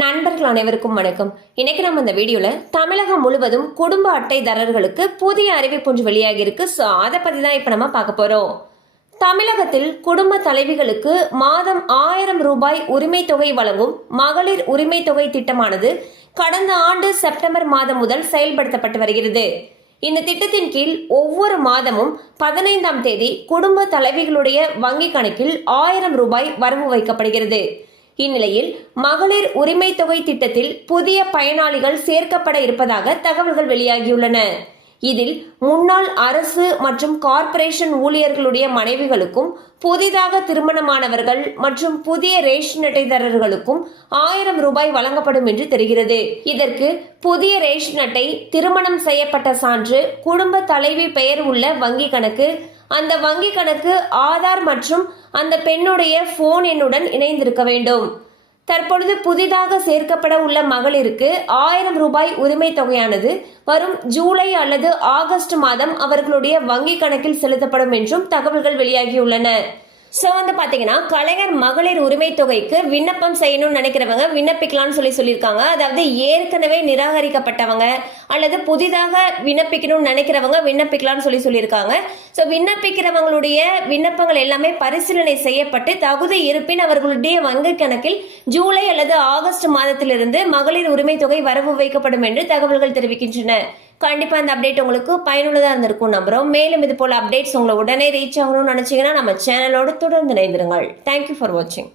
நண்பர்கள் அனைவருக்கும் வணக்கம். இன்னைக்கு நம்ம இந்த வீடியோல தமிழகம் முழுவதும் குடும்ப அட்டைதாரர்களுக்கு புதிய அறிவிப்பு ஒன்று வெளியாகி இருக்கு. ஸோ அதை பத்தி தான் இப்ப நம்ம பார்க்க போறோம். தமிழகத்தில் குடும்ப தலைவிகளுக்கு மாதம் 1000 ரூபாய் உரிமை தொகை வழங்கும் மகளிர் உரிமை தொகை திட்டமானது கடந்த ஆண்டு செப்டம்பர் மாதம் முதல் செயல்படுத்தப்பட்டு வருகிறது. இந்த திட்டத்தின் கீழ் ஒவ்வொரு மாதமும் 15ஆம் தேதி குடும்ப தலைவிகளுடைய வங்கி கணக்கில் 1000 ரூபாய் வரவு வைக்கப்படுகிறது. இந்நிலையில் மகளிர் உரிமை தொகை திட்டத்தில் புதிய பயனாளிகள் சேர்க்கப்பட இருப்பதாக தகவல்கள் வெளியாகியுள்ளன. இதில் முன்னாள் அரசு மற்றும் கார்ப்பரேஷன் ஊழியர்களுடைய மனைவிகளுக்கும் புதிதாக திருமணமானவர்கள் மற்றும் புதிய ரேஷன் அட்டைதாரர்களுக்கும் 1000 ரூபாய் வழங்கப்படும் என்று தெரிகிறது. இதற்கு புதிய ரேஷன் அட்டை, திருமணம் செய்யப்பட்ட சான்று, குடும்ப தலைவி பெயர் உள்ள வங்கி கணக்கு, அந்த வங்கி கணக்கு ஆதார் மற்றும் அந்த பெண்ணுடைய போன் எண்ணுடன் இணைந்திருக்க வேண்டும். தற்பொழுது புதிதாக சேர்க்கப்பட உள்ள மகளிருக்கு 1000 ரூபாய் உரிமை தொகையானது வரும் ஜூலை அல்லது ஆகஸ்ட் மாதம் அவர்களுடைய வங்கி கணக்கில் செலுத்தப்படும் என்றும் தகவல்கள் வெளியாகியுள்ளன. ஸோ பாத்தீங்கன்னா கலைஞர் மகளிர் உரிமை தொகைக்கு விண்ணப்பம் செய்யணும்னு நினைக்கிறவங்க விண்ணப்பிக்கலாம்னு சொல்லியிருக்காங்க. அதாவது ஏற்கனவே நிராகரிக்கப்பட்டவங்க அல்லது புதிதாக விண்ணப்பிக்கணும்னு நினைக்கிறவங்க விண்ணப்பிக்கலாம்னு சொல்லியிருக்காங்க. ஸோ விண்ணப்பிக்கிறவங்களுடைய விண்ணப்பங்கள் எல்லாமே பரிசீலனை செய்யப்பட்டு தகுதி இருப்பின் அவர்களுடைய வங்கி கணக்கில் ஜூலை அல்லது ஆகஸ்ட் மாதத்திலிருந்து மகளிர் உரிமை தொகை வரவு வைக்கப்படும் என்று தகவல்கள் தெரிவிக்கின்றன. கண்டிப்பா இந்த அப்டேட் உங்களுக்கு பயனுள்ளதா இருந்திருக்கும் நம்புறோம். மேலும் இது போல அப்டேட்ஸ் உங்களை உடனே ரீச் ஆகணும்னு நினைச்சீங்கன்னா நம்ம சேனலோடு தொடர்ந்து இணைந்திருங்கள். தேங்க்யூ ஃபார் வாட்சிங்.